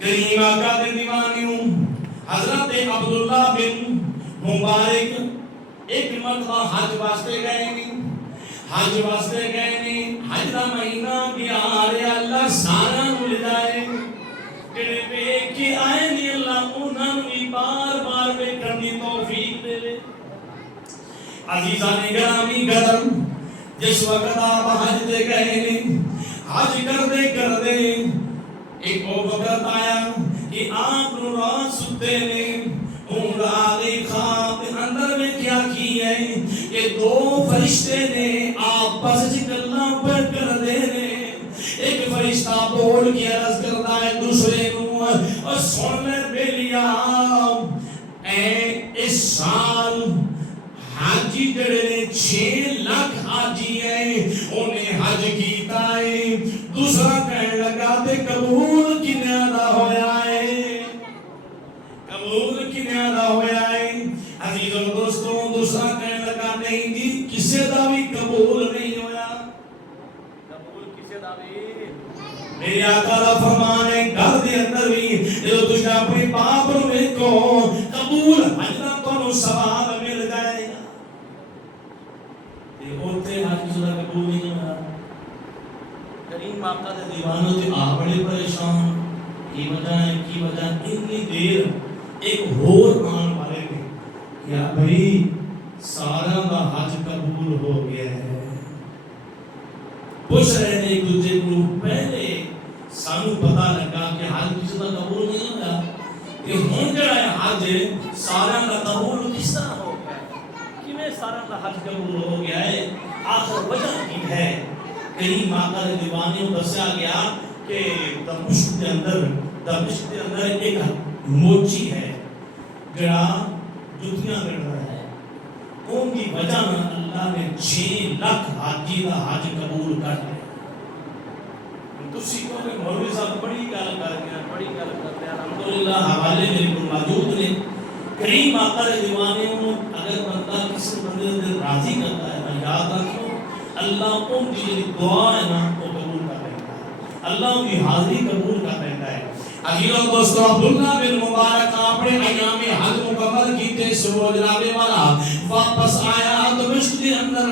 کریم آقا دے دیوانیوں حضرت عبداللہ بن مبارک ایک مرتبہ حج واسطے گئے نہیں، حج واسطے گئے نہیں، حج دا مہینہ گیا رہے اللہ سارا نو لے جائے جڑے ویکھ کے آئے نہیں اللہ انہاں نوں بھی بار بار ویکھن دی توفیق دے لے۔ عزیزان گرامی قدر جس وقت آپ حج دے گئے نہیں، حج کردے کردے ایک وقت آیا کہ آپ نو رات ستے نے عمر آلی خواب اندر میں کیا کی ہے کہ دو فرشتے نے آپس گلاں پر کر دے نے، ایک فرشتہ بول کے عرض کرتا ہے دوسرے نو اور سن لے بیلیا اس سال حاجی جڑے نے 6 لاکھ حاجی ہیں انہیں حج کیتا ہے، دوسرا کہنے لگا تے قبول کنیا دا ہویا ہے، قبول کنیا دا ہویا ہے۔ عزیزوں دوستوں دوسرا کہنے لگا نہیں جی کسے دا بھی قبول نہیں ہویا، قبول کسے دا بھی میرے آقا دا فرمان ہے گھر دے اندر بھی جو تجھے اپنے باپ نو ویکھو قبول حج دا تانوں ثواب مل جائے گا، تے اوتے حج کسے دا قبول نہیں ہویا۔ کریم آقا دے دیوانوں تے آپ بڑے پریشان کی وجہ ہے کی وجہ اتنی دیر ایک ہور آن والے نے کیا بھئی سارا دا حج قبول ہو گیا ہے، پوچھ رہے نے ایک دوسرے کو پہلے سانو پتہ لگا کہ حج کسی دا قبول نہیں ہوگا کہ ہون جڑا ہے حج سارا دا قبول کس طرح ہو گیا ہے، کیویں سارا دا حج قبول ہو گیا ہے، آخر وجہ کی ہے۔ کریم آقا دے دیوانیوں دسیا گیا کہ دمشق کے اندر ایک موچی ہے جڑا جتیاں گڑ رہا ہے، ان کی وجہ میں اللہ نے 6 لاکھ حاجی دا حج قبول کر لیا۔ تسی کہو کہ مولوی صاحب بڑی گل کر گیا، بڑی گل کرتے ہیں، الحمدللہ حوالے میرے کو موجود نے۔ کریم آقا دے دیوانیوں اگر بندہ کسی بندے دے راضی کرتا ہے میں یاد رکھو اللہ ان کی دعا ہے نا وہ قبول کر لیتا ہے، اللہ ان کی حاضری قبول کر لیتا ہے۔ عزیزوں دوستوں عبداللہ بن مبارک اپنے ایام حج مکمل کیتے سروج راوے والا واپس آیا دمشق کے اندر،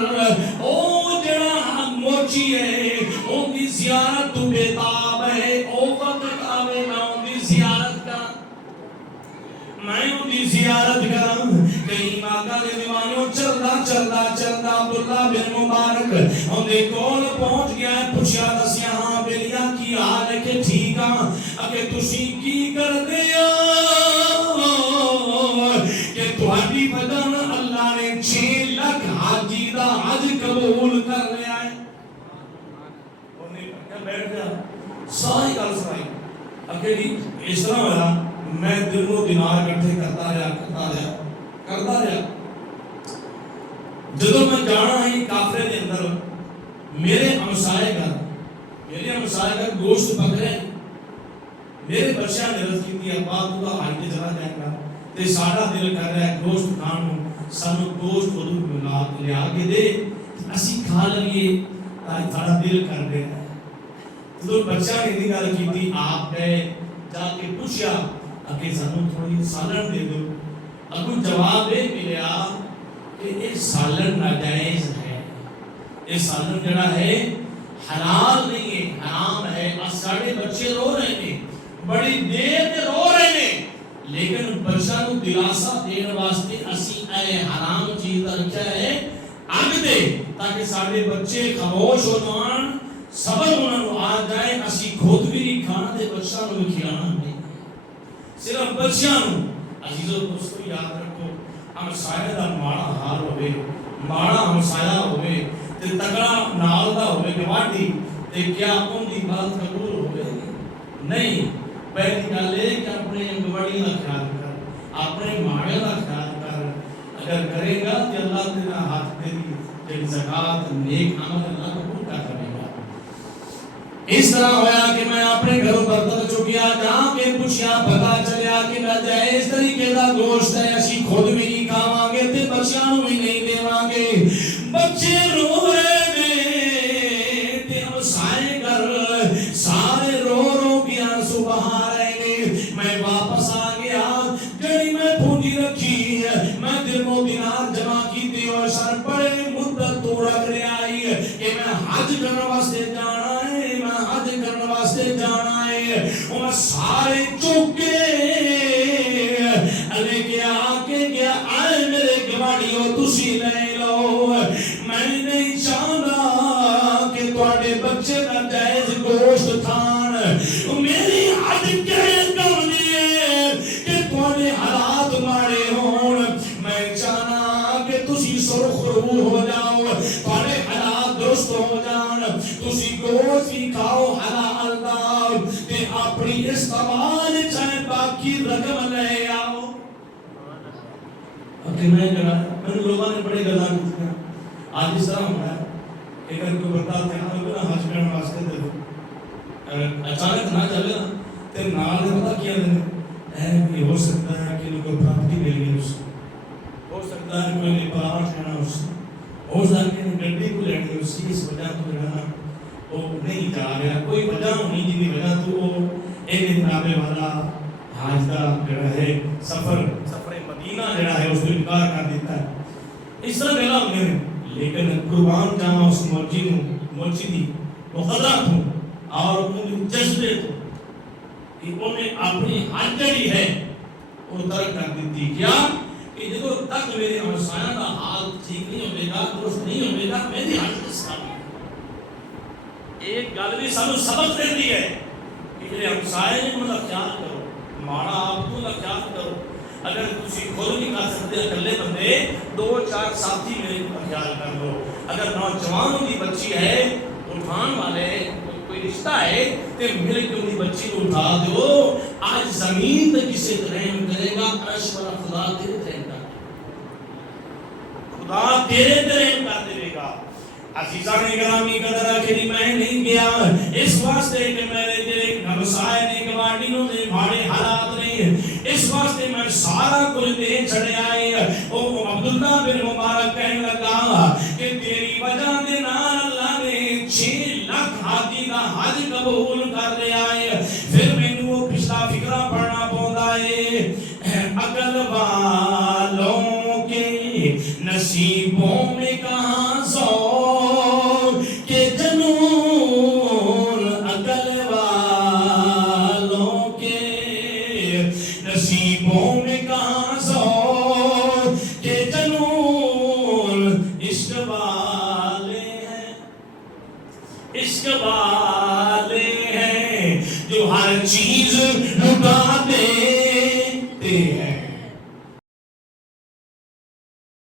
او جڑا موچی ہے ان کی زیارت تو بےتاب ہے، او وقت آوے میں ان کی زیارت کا میں ان کی زیارت کروں۔ کہیں آقا دے دیوانوں چلدا عبداللہ بن مبارک ان دے کول پہنچ گیا ہے، پوچھا دسیا ہاں بیلیا کی حال ہے کہ ٹھیک ہاں اگے تسی کی کردے ہو کہ تہاڈی وجہ نال اللہ نے 6 لاکھ حاجی دا حج قبول کر لیا ہے۔ انہیں بیٹھ گیا ساری گل سنائی اکیلی اس طرح ہوا میں دنوں دینار اکٹھے کرتا رہا جدو میں جانا ہی کافرے دے اندر میرے ہمسائے گھر گوشت پک رہے، میرے بچیاں نے عرض کی ابا تو دا حج تے چلا جائے گا تے ساڈا دل کر رہا ہے گوشت کھان نوں، سانو گوشت حضور لیا کے دے اسی کھا لئیے تاکہ ساڈا دل کر رہا ہے۔ جدو بچیاں نے دی گل کیتی آپ گئے جا کے پوچھیا کہ سانو تھوڑی سالن دے دو، اگوں جواب یہ ملیا کہ یہ سالن ناجائز ہے، یہ سالن جڑا ہے حلال نہیں ہے، حرام ہے۔ ساڈے بچے رو رہے ہیں، بڑی دیر تے رو رہے ہیں، لیکن بچہ کو دلاسا دین واسطے اسی اے حرام چیز رکھا ہے اگ دے تاکہ ساڈے بچے خاموش ہو جان، صبر انہاں نوں آ جائے، اسی خود بھی نہیں کھانا تے بچہ نوں بھی کھلانا نہیں، صرف بچیاں نوں۔ عزیزو دوستو یاد رکھو ہمسایہ دا ماڑا حال ہوئے، ماڑا ہمسایہ ہوئے تے تگڑا نال دا ہوئے گواڈی تے کیا ان دی بات قبول ہوئے نہیں۔ پہلی گل ہے کہ اپنے گواڈی دا خیال کر، اپنے ماڑے دا خیال کر، اگر کرے گا تے اللہ تیرا ہاتھ تیری زکات نیک عمل اللہ قبول کر لے گا۔ اس طرح ہویا کہ میں اپنے گھروں برتن چکیا جہاں کے پوچھیا پتا چلیا کہ ناجائز طریقے دا گوشت ہے، اسی خود بھی نہیں کھاواں گے تے بچیاں نوں بھی نہیں دیواں گے۔ بچے رو رہے نے تے ہمسائے گھر سارے رو رو کے آنسو بہا رہے نے، میں واپس آ گیا جڑی میں پونجی رکھی میں دل و دینار جمع کیتی اور سر بڑے مدت تو رکھ لے آئی کہ میں حج کرنے واسطے جانا ہے میں حج کرنے واسطے جانا ہے اور میں سارے چوکے لے کے آ کے گیا آئے میرے گواڑیوں تسی لے لو میں نہیں چاہتا کہ تواڈے بچے کا جائز گوشت کھان میری حد کہے کرنی ہے کہ تواڈے حالات ماڑے ہون میں چاہنا کہ تسی سرخ روح ہو جاؤ تواڈے حالات درست ہو جان تسی گوشت بھی کھاؤ حلال دا تے اپنی استعمال چاہے باقی رقم لے آؤ اب کہ میں لوگوں نے بڑے گلاں کیتیاں آج اس طرح ہونا ہے کہ اگر کوئی بندہ دھیان ہوگا نا حج کرنے واسطے تے اچانک نہ چلے نا تے نال دے پتہ کیا دے ہو سکتا ہے کہ کوئی پراپرٹی مل گئی اس ہو سکتا ہے کوئی پلاٹ لینا اس ہو سکتا ہے گڈی کو لینی اس کی اس وجہ تو جانا وہ نہیں جا رہا کوئی وجہ نہیں جن کی وجہ تو وہ ایک جنابے والا حج کا جڑا ہے سفر مدینہ جڑا ہے اس کو انکار کر دیتا ہے اس طرح گلا ہونے لیکن قربان جانا اس موچی دی مقدرات ہوں اور ان جذبے تو کہ انہیں اپنی حج جڑی ہے وہ ترک کر دیتی کیا کہ جب تک میرے ہمسایہ کا حال ٹھیک نہیں ہوئے گا درست نہیں ہوئے گا میری حج کس کام ایک گل بھی سانو سبق دیتی ہے کہ میرے ہمسایہ نے ان کا خیال کرو ماڑا آپ کو خیال کرو اگر تسی خود نہیں کر سکتے اکلے بندے دو چار ساتھی میرے کا خیال کر لو اگر نوجوانوں کی بچی ہے اٹھان والے کوئی رشتہ ہے تو میرے کو دی بچی کو اٹھا دو آج زمین تے کسے رحم کرے گا عرش پر خدا تیرے تے رحم خدا تیرے تے رحم کر دے گا عزیزان گرامی قدر آخری میں نہیں گیا اس واسطے کہ میرے تیرے ہمسائے نے گواڈیوں نے ماڑے حالات نہیں اس واسطے میں سارا کچھ دے چھڑے آئے او عبداللہ بن مبارک کہنے لگا کہ تیری وجہ دے نال اللہ نے 6 لاکھ حاجی کا حج قبول کر لیا ہے پھر مینوں وہ پچھلا فقرہ پڑھنا پوندا ہے عقل والوں کے نصیبوں میں کہاں سو کہ جنون عقل والوں کے نصیبوں میں کہاں سو کہ جنون عشق والے ہیں عشق والے ہیں جو ہر چیز لٹا دیتے ہیں